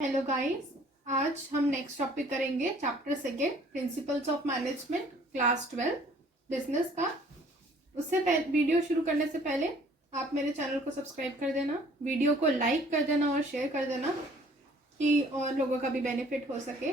Hello guys, आज हम next topic करेंगे chapter second principles of management class 12 business का। उससे वीडियो शुरू करने से पहले आप मेरे चैनल को सब्सक्राइब कर देना, वीडियो को लाइक कर देना और शेयर कर देना कि और लोगों का भी बेनिफिट हो सके।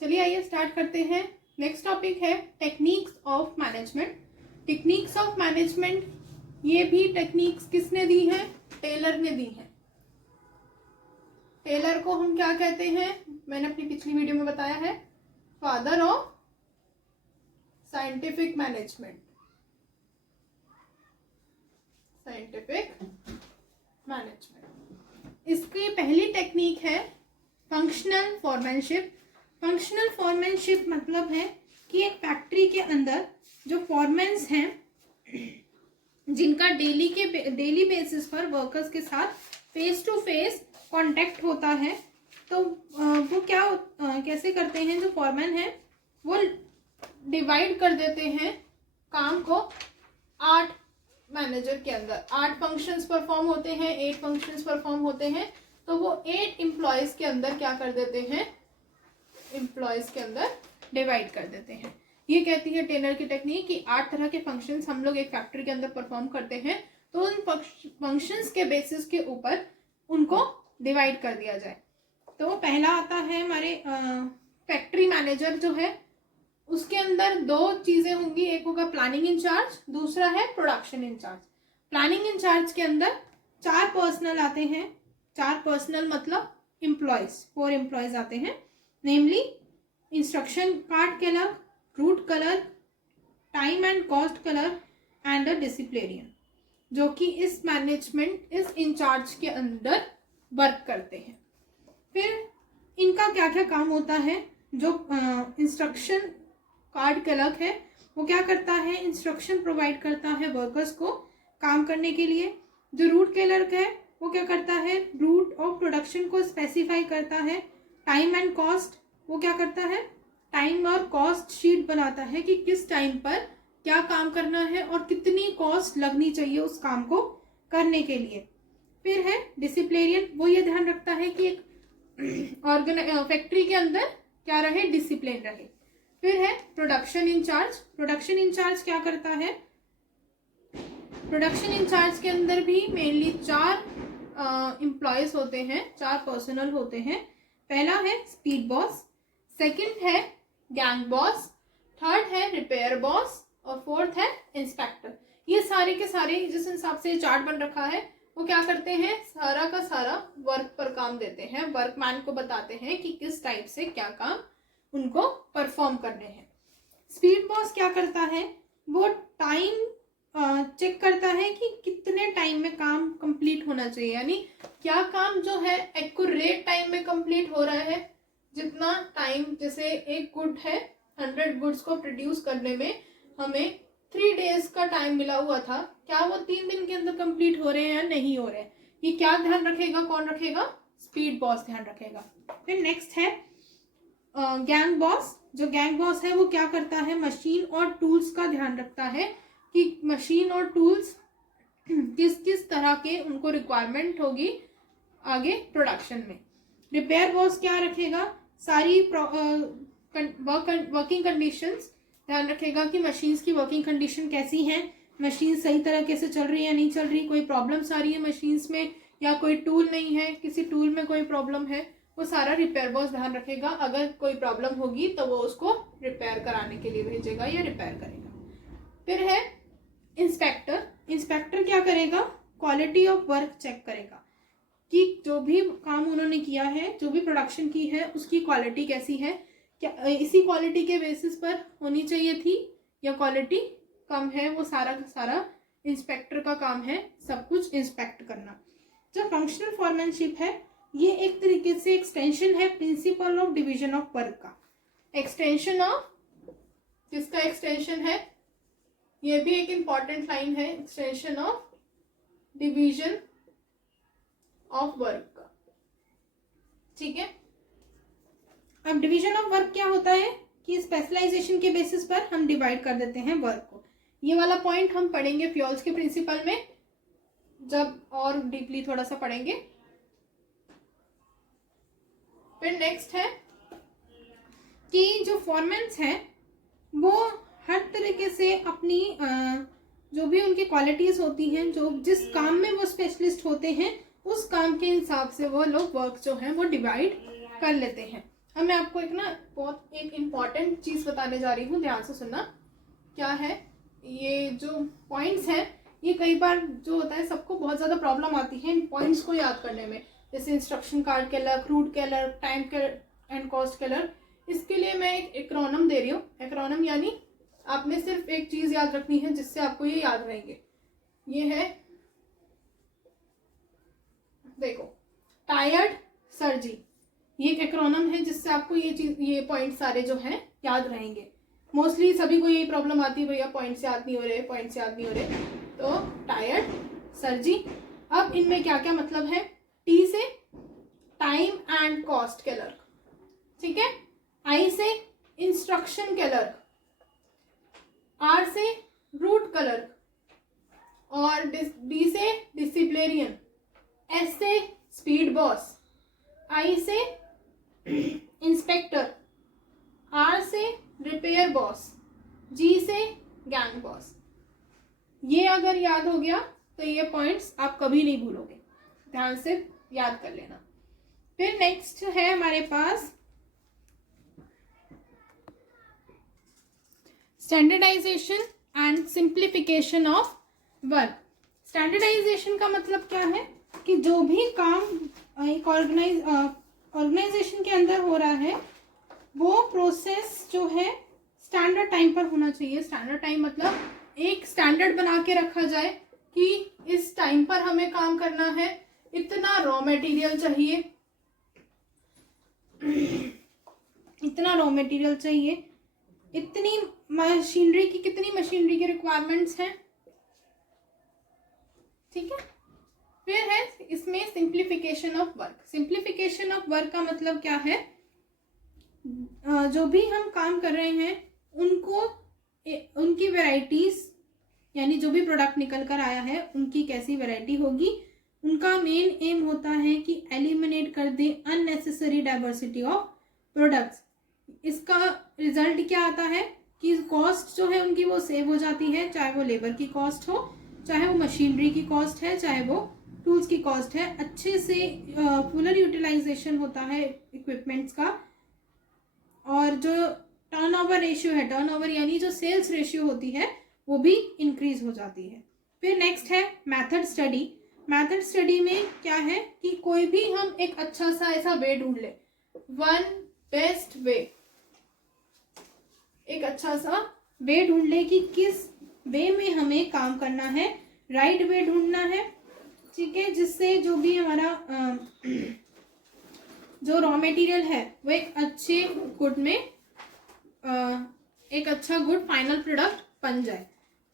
चलिए आइए स्टार्ट करते हैं। नेक्स्ट टॉपिक है techniques of management. Techniques of management, ये भी टेक्निक्स किसने दी है? टेलर ने दी है। टेलर को हम क्या कहते हैं? मैंने अपनी पिछली वीडियो में बताया है, फादर ऑफ साइंटिफिक मैनेजमेंट। इसकी पहली टेक्निक है फंक्शनल फोरमैनशिप। फंक्शनल फोरमैनशिप मतलब है कि एक फैक्ट्री के अंदर जो फोरमैन्स हैं, जिनका डेली बेसिस पर वर्कर्स के साथ फेस टू फेस कांटेक्ट होता है, तो वो कैसे करते हैं? जो फॉरमैन है वो डिवाइड कर देते हैं काम को 8 मैनेजर के अंदर। 8 फंक्शंस परफॉर्म होते हैं, 8 फंक्शंस परफॉर्म होते हैं, तो वो 8 एम्प्लॉयज के अंदर क्या कर देते हैं? एम्प्लॉयज के अंदर डिवाइड कर देते हैं। ये कहती है टेलर की टेक्निक कि 8 तरह के फंक्शंस हम लोग एक फैक्ट्री के अंदर परफॉर्म करते हैं, तो उन फंक्शंस के बेसिस के ऊपर उनको डिवाइड कर दिया जाए। तो पहला आता है हमारे फैक्ट्री मैनेजर जो है, उसके अंदर 2 चीजें होंगी, एक होगा प्लानिंग इंचार्ज, दूसरा है प्रोडक्शन इंचार्ज। प्लानिंग इंचार्ज के अंदर 4 पर्सनल आते हैं। 4 पर्सनल मतलब एम्प्लॉयज, 4 एम्प्लॉयज आते हैं, namely instruction card clerk, route clerk, time and cost clerk and a disciplinarian, जो कि इस इंचार्ज के अंदर वर्क करते हैं। फिर इनका क्या क्या काम होता है? जो इंस्ट्रक्शन कार्ड क्लर्क है वो क्या करता है? इंस्ट्रक्शन प्रोवाइड करता है वर्कर्स को काम करने के लिए। जो रूट क्लर्क है वो क्या करता है? रूट ऑफ प्रोडक्शन को स्पेसिफाई करता है। टाइम एंड कॉस्ट, वो क्या करता है? टाइम और कॉस्ट शीट बनाता है कि किस टाइम पर क्या काम करना है और कितनी कॉस्ट लगनी चाहिए उस काम को करने के लिए। फिर है डिसिप्लिनरियन, वो ये ध्यान रखता है कि एक फैक्ट्री के अंदर क्या रहे? डिसिप्लिन रहे। फिर है प्रोडक्शन इंचार्ज। प्रोडक्शन इंचार्ज क्या करता है? प्रोडक्शन इंचार्ज के अंदर भी मेनली 4 एम्प्लॉयज होते हैं, 4 पर्सनल होते हैं। पहला है स्पीड बॉस, सेकंड है गैंग बॉस, थर्ड है रिपेयर बॉस और फोर्थ है इंस्पेक्टर। ये सारे के सारे जिस हिसाब से चार्ट बन रखा है, वो क्या करते हैं? सारा का सारा वर्क पर काम देते हैं, वर्कमैन को बताते हैं कि किस टाइप से क्या काम उनको परफॉर्म करने हैं। स्पीड बॉस क्या करता है? वो टाइम चेक करता है कि कितने टाइम में काम कंप्लीट होना चाहिए, यानी क्या काम जो है एक्यूरेट टाइम में कंप्लीट हो रहा है। जितना टाइम, जैसे एक गुड है, 100 गुड्स को प्रोड्यूस करने में हमें 3 डेज का टाइम मिला हुआ था, क्या वो 3 दिन के अंदर कंप्लीट हो रहे हैं या नहीं हो रहे हैं? ये क्या ध्यान रखेगा? कौन रखेगा? स्पीड बॉस ध्यान रखेगा। फिर नेक्स्ट है गैंग बॉस। जो गैंग बॉस है वो क्या करता है? मशीन और टूल्स का ध्यान रखता है कि मशीन और टूल्स किस किस तरह के उनको रिक्वायरमेंट होगी आगे प्रोडक्शन में। रिपेयर बॉस क्या रखेगा? सारी वर्किंग कंडीशंस ध्यान रखेगा कि मशीन्स की वर्किंग कंडीशन कैसी है, मशीन सही तरीके से चल रही है या नहीं चल रही, कोई प्रॉब्लम्स आ रही है मशीन्स में या कोई टूल नहीं है, किसी टूल में कोई प्रॉब्लम है, वो सारा रिपेयर बॉस ध्यान रखेगा। अगर कोई प्रॉब्लम होगी तो वो उसको रिपेयर कराने के लिए भेजेगा या रिपेयर करेगा। फिर है इंस्पेक्टर। इंस्पेक्टर क्या करेगा? क्वालिटी ऑफ वर्क चेक करेगा कि जो भी काम उन्होंने किया है, जो भी प्रोडक्शन की है, उसकी क्वालिटी कैसी है, क्या इसी क्वालिटी के बेसिस पर होनी चाहिए थी या क्वालिटी कम है। वो सारा का सारा इंस्पेक्टर का काम है, सब कुछ इंस्पेक्ट करना। जो फंक्शनल फॉरमैनशिप है, ये एक तरीके से एक्सटेंशन है principle of division of work का। एक्सटेंशन ऑफ, किसका एक्सटेंशन है? ये भी एक इंपॉर्टेंट लाइन है, extension of division of work का। ठीक है, अब डिवीजन ऑफ वर्क क्या होता है कि स्पेशलाइजेशन के बेसिस पर हम डिवाइड कर देते हैं वर्क को। ये वाला पॉइंट हम पढ़ेंगे फ्यूल्स के प्रिंसिपल में, जब और डीपली थोड़ा सा पढ़ेंगे। फिर नेक्स्ट है कि जो फॉरमैन्स हैं वो हर तरीके से अपनी जो भी उनकी क्वालिटीज होती हैं, जो जिस काम में वो स्पेशलिस्ट होते हैं, उस काम के हिसाब से वो लोग वर्क जो है वो डिवाइड कर लेते हैं। अब मैं आपको बहुत एक इम्पॉर्टेंट चीज़ बताने जा रही हूँ, ध्यान से सुनना। क्या है, ये जो पॉइंट्स हैं ये कई बार जो होता है सबको बहुत ज़्यादा प्रॉब्लम आती है इन पॉइंट्स को याद करने में, जैसे instruction card कैलर, crude कैलर, time and cost कैलर। इसके लिए मैं एक एक्रोनम दे रही हूँ। एक्रोनम यानी आपने सिर्फ एक चीज़ याद रखनी है जिससे आपको ये याद रहेंगे। ये है, देखो, टायर्ड सर्जी, ये एक एक्रोनम है जिससे आपको ये पॉइंट सारे जो हैं याद रहेंगे। मोस्टली सभी को यही प्रॉब्लम आती है, भैया पॉइंट्स याद नहीं हो रहे, पॉइंट्स याद नहीं हो रहे। तो टायर्ड सर्जी। अब इनमें क्या क्या मतलब है? टी से टाइम एंड कॉस्ट क्लर्क, ठीक है। आई से इंस्ट्रक्शन क्लर्क, आर से रूट क्लर्क, और डी से डिसिप्लिनेरियन, एस से स्पीड बॉस, आई से इंस्पेक्टर, आर से रिपेयर बॉस, जी से गैंग बॉस। ये अगर याद हो गया तो ये पॉइंट्स आप कभी नहीं भूलोगे, ध्यान से याद कर लेना। फिर नेक्स्ट है हमारे पास standardization and simplification of work. Standardization का मतलब क्या है कि जो भी काम एक ऑर्गेनाइजेशन के अंदर हो रहा है वो प्रोसेस जो है स्टैंडर्ड टाइम पर होना चाहिए। स्टैंडर्ड टाइम मतलब एक स्टैंडर्ड बना के रखा जाए कि इस टाइम पर हमें काम करना है, इतना रॉ मटेरियल चाहिए, इतना रॉ मटेरियल चाहिए, इतनी मशीनरी की, कितनी मशीनरी की रिक्वायरमेंट्स हैं, ठीक है। फिर है इसमें simplification of work. Simplification of work का मतलब क्या है? जो भी हम काम कर रहे हैं उनको उनकी वैरायटीज, यानी जो भी प्रोडक्ट निकल कर आया है उनकी कैसी वैरायटी होगी, उनका मेन एम होता है कि एलिमिनेट कर दे अननेसेसरी डाइवर्सिटी ऑफ प्रोडक्ट्स। इसका रिजल्ट क्या आता है कि कॉस्ट जो है उनकी वो सेव हो जाती है, चाहे वो लेबर की कॉस्ट हो, चाहे वो मशीनरी की कॉस्ट है, चाहे वो टूल्स की कॉस्ट है। अच्छे से फुलर यूटिलाइजेशन होता है इक्विपमेंट्स का, और जो टर्नओवर रेशियो है, टर्नओवर यानी जो सेल्स रेशियो होती है, वो भी इंक्रीज हो जाती है। फिर नेक्स्ट है मेथड स्टडी। मेथड स्टडी में क्या है कि कोई भी हम एक अच्छा सा ऐसा वे ढूंढ ले, वन बेस्ट वे, एक अच्छा सा वे ढूंढ ले कि किस वे में हमें काम करना है, राइट वे ढूंढना है, ठीक है, जिससे जो भी हमारा जो रॉ मटेरियल है वो एक अच्छे गुड में एक अच्छा गुड फाइनल प्रोडक्ट बन जाए,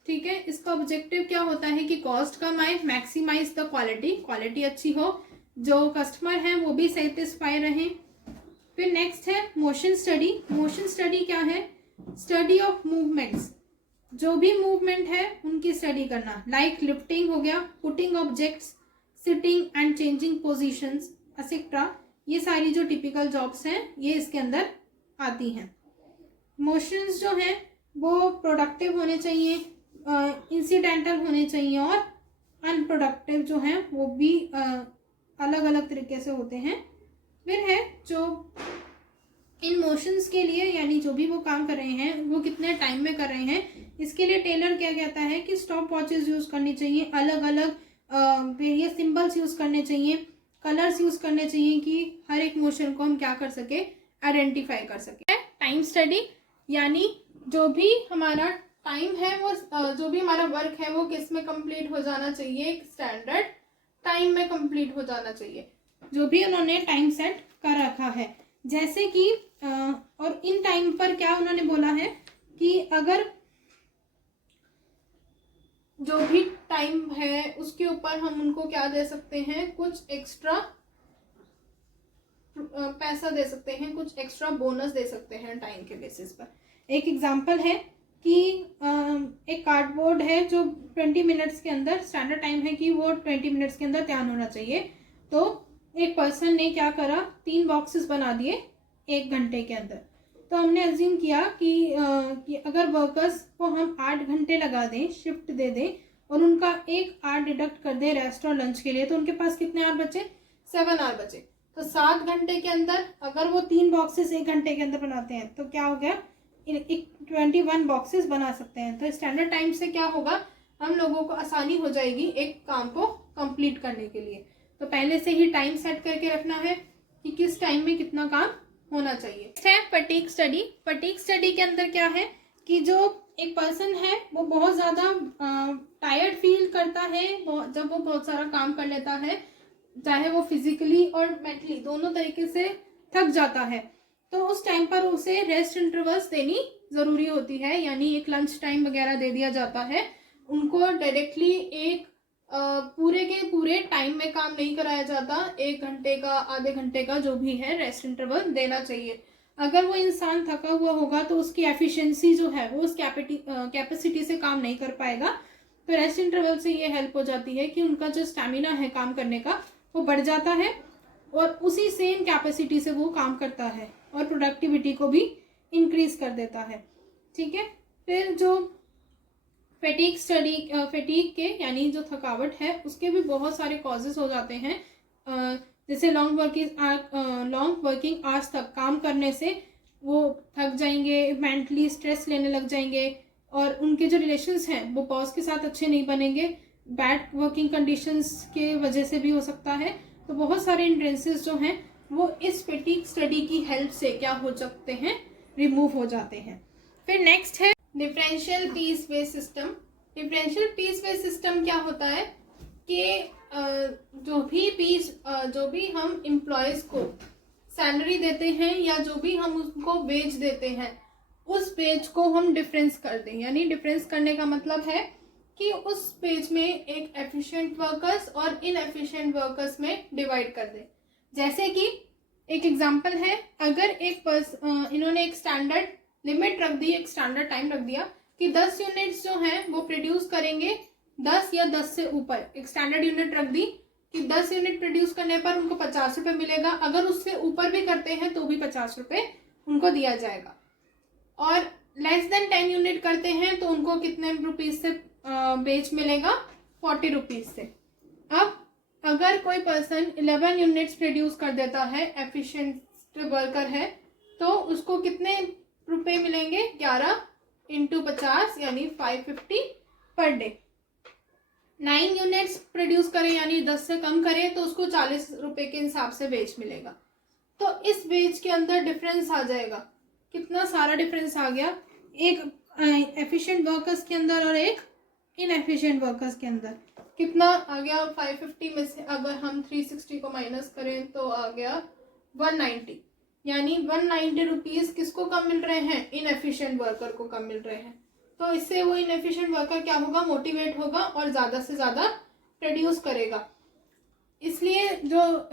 ठीक है। इसका ऑब्जेक्टिव क्या होता है कि कॉस्ट कम आए, मैक्सिमाइज द क्वालिटी, क्वालिटी अच्छी हो, जो कस्टमर हैं वो भी सेटिस्फाई रहें। फिर नेक्स्ट है मोशन स्टडी। मोशन स्टडी क्या है? स्टडी ऑफ मूवमेंट्स, जो भी मूवमेंट है उनकी स्टडी करना, लाइक लिफ्टिंग हो गया, putting objects, sitting and changing positions etcetera. ये सारी जो टिपिकल जॉब्स हैं ये इसके अंदर आती हैं। मोशंस जो हैं वो प्रोडक्टिव होने चाहिए, इंसिडेंटल होने चाहिए, और अनप्रोडक्टिव जो हैं वो भी अलग अलग तरीके से होते हैं। फिर है जो इन मोशंस के लिए, यानी जो भी वो काम कर रहे हैं वो कितने टाइम में कर रहे हैं, इसके लिए टेलर क्या कहता है कि स्टॉप वॉचेस यूज करनी चाहिए, अलग अलग वेरियस सिंबल्स यूज करने चाहिए, कलर्स यूज करने चाहिए कि हर एक मोशन को हम क्या कर सके, आइडेंटिफाई कर सके। टाइम स्टडी यानी जो भी हमारा टाइम है वो जो भी हमारा वर्क है वो किस में कंप्लीट हो जाना चाहिए, एक स्टैंडर्ड टाइम में कंप्लीट हो जाना चाहिए, जो भी उन्होंने टाइम सेट कर रखा है। जैसे कि और इन टाइम पर क्या उन्होंने बोला है कि अगर जो भी टाइम है उसके ऊपर हम उनको क्या दे सकते हैं, कुछ एक्स्ट्रा पैसा दे सकते हैं, कुछ एक्स्ट्रा बोनस दे सकते हैं टाइम के बेसिस पर। एक एग्जांपल है कि एक कार्डबोर्ड है जो 20 मिनट्स के अंदर, स्टैंडर्ड टाइम है कि वो 20 मिनट्स के अंदर तैयार होना चाहिए, तो एक पर्सन ने क्या करा, 3 बॉक्सेस बना दिए 1 घंटे के अंदर। तो हमने अज्यूम किया कि अगर वर्कर्स को हम 8 घंटे लगा दें, शिफ्ट दे दें और उनका 1 आवर डिडक्ट कर दें रेस्ट और लंच के लिए, तो उनके पास कितने आवर बचे, 7 आवर बचे। तो 7 घंटे के अंदर अगर वो 3 बॉक्सेस 1 घंटे के अंदर बनाते हैं तो क्या हो गया, 21 बॉक्सेस बना सकते हैं। तो स्टैंडर्ड टाइम से क्या होगा, हम लोगों को आसानी हो जाएगी एक काम को कंप्लीट करने के लिए। तो पहले से ही टाइम सेट करके रखना है कि किस टाइम में कितना काम होना चाहिए। है फटीग स्टडी। फटीग स्टडी के अंदर क्या है कि जो एक पर्सन है वो बहुत ज़्यादा टायर्ड फील करता है जब वो बहुत सारा काम कर लेता है, चाहे वो फिजिकली और मेंटली दोनों तरीके से थक जाता है। तो उस टाइम पर उसे रेस्ट इंटरवल्स देनी ज़रूरी होती है, यानी एक लंच टाइम वगैरह दे दिया जाता है। उनको डायरेक्टली एक पूरे के पूरे टाइम में काम नहीं कराया जाता, 1 घंटे का, आधे घंटे का जो भी है रेस्ट इंटरवल देना चाहिए। अगर वो इंसान थका हुआ होगा तो उसकी एफिशिएंसी जो है वो उस कैपेसिटी से काम नहीं कर पाएगा। तो रेस्ट इंटरवल से ये हेल्प हो जाती है कि उनका जो स्टैमिना है काम करने का वो बढ़ जाता है और उसी सेम कैपेसिटी से वो काम करता है और प्रोडक्टिविटी को भी इंक्रीज कर देता है। ठीक है, फिर जो फटीग के यानी जो थकावट है उसके भी बहुत सारे कॉजेज हो जाते हैं। जैसे लॉन्ग वर्किंग आवर्स तक काम करने से वो थक जाएंगे, मेंटली स्ट्रेस लेने लग जाएंगे और उनके जो रिलेशंस हैं वो बॉस के साथ अच्छे नहीं बनेंगे। बैड वर्किंग कंडीशंस के वजह से भी हो सकता है। तो बहुत सारे इंट्रेंसेस जो हैं वो इस फटीग स्टडी की हेल्प से क्या हो सकते हैं, रिमूव हो जाते हैं। फिर नेक्स्ट है differential piece base system. Differential piece base system क्या होता है कि जो भी हम एम्प्लॉयज को सैलरी देते हैं या जो भी हम उसको वेज देते हैं उस वेज को हम डिफरेंस कर दें। यानी डिफरेंस करने का मतलब है कि उस पेज में एक एफिशिएंट वर्कर्स और इनएफिशिएंट वर्कर्स में डिवाइड कर दें। जैसे कि एक एग्जांपल है, अगर इन्होंने एक स्टैंडर्ड लिमिट रख दी, एक स्टैंडर्ड टाइम रख दिया कि 10 यूनिट्स जो हैं वो प्रोड्यूस करेंगे 10 या 10 से ऊपर, एक स्टैंडर्ड यूनिट रख दी कि 10 यूनिट प्रोड्यूस करने पर उनको 50 रुपये मिलेगा। अगर उससे ऊपर भी करते हैं तो भी 50 रुपये उनको दिया जाएगा और लेस देन 10 यूनिट करते हैं तो उनको कितने रुपीज से बेच मिलेगा, 40 रुपीज से। अब अगर कोई पर्सन 11 यूनिट्स प्रोड्यूस कर देता है, एफिशिएंट वर्कर है, तो उसको कितने रुपए मिलेंगे, 11 इंटू 50 यानी 550 पर डे। 9 यूनिट्स प्रोड्यूस करे यानी 10 से कम करे तो उसको 40 रुपए के हिसाब से वेज मिलेगा। तो इस वेज के अंदर डिफरेंस आ जाएगा, कितना सारा डिफरेंस आ गया, एक एफिशिएंट वर्कर्स के अंदर और एक इनएफिशिएंट वर्कर्स के अंदर। कितना आ गया, 550 में से अगर हम 360 को माइनस करें तो आ गया 190, यानी 190 रुपीज किसको कम मिल रहे हैं, इनएफिशिएंट वर्कर को कम मिल रहे हैं। तो इससे वो इनएफिशिएंट वर्कर क्या होगा, मोटिवेट होगा और ज़्यादा से ज़्यादा प्रोड्यूस करेगा। इसलिए जो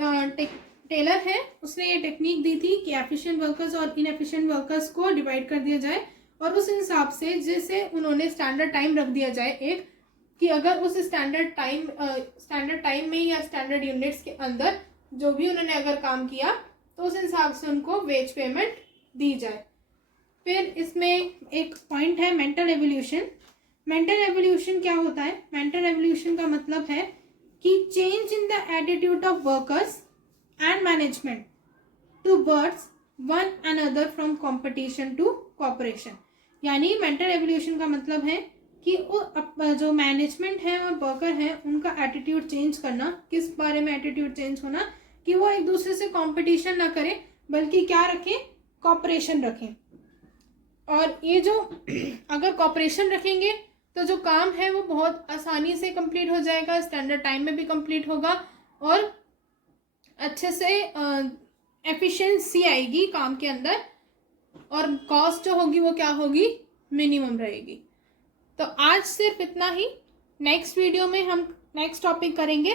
टेलर है उसने ये टेक्निक दी थी कि एफिशिएंट वर्कर्स और इनएफिशिएंट वर्कर्स को डिवाइड कर दिया जाए और उस हिसाब से जैसे उन्होंने स्टैंडर्ड टाइम रख दिया जाए एक, कि अगर उस स्टैंडर्ड टाइम में या स्टैंडर्ड यूनिट्स के अंदर जो भी उन्होंने अगर काम किया तो उस हिसाब से उनको वेज पेमेंट दी जाए। फिर इसमें एक पॉइंट है मेंटल एवोल्यूशन। मेंटल एवोल्यूशन क्या होता है, मेंटल एवोल्यूशन का मतलब है कि change in the attitude of workers and management towards one another from competition to cooperation. यानी मेंटल एवोल्यूशन का मतलब है कि जो मैनेजमेंट है और वर्कर है उनका एटीट्यूड चेंज करना। किस बारे में एटीट्यूड चेंज होना, कि वो एक दूसरे से कंपटीशन ना करें बल्कि क्या रखें, कोऑपरेशन रखें। और ये जो अगर कोऑपरेशन रखेंगे तो जो काम है वो बहुत आसानी से कंप्लीट हो जाएगा, स्टैंडर्ड टाइम में भी कंप्लीट होगा और अच्छे से एफिशिएंसी आएगी काम के अंदर और कॉस्ट जो होगी वो क्या होगी, मिनिमम रहेगी। तो आज सिर्फ इतना ही। नेक्स्ट वीडियो में हम नेक्स्ट टॉपिक करेंगे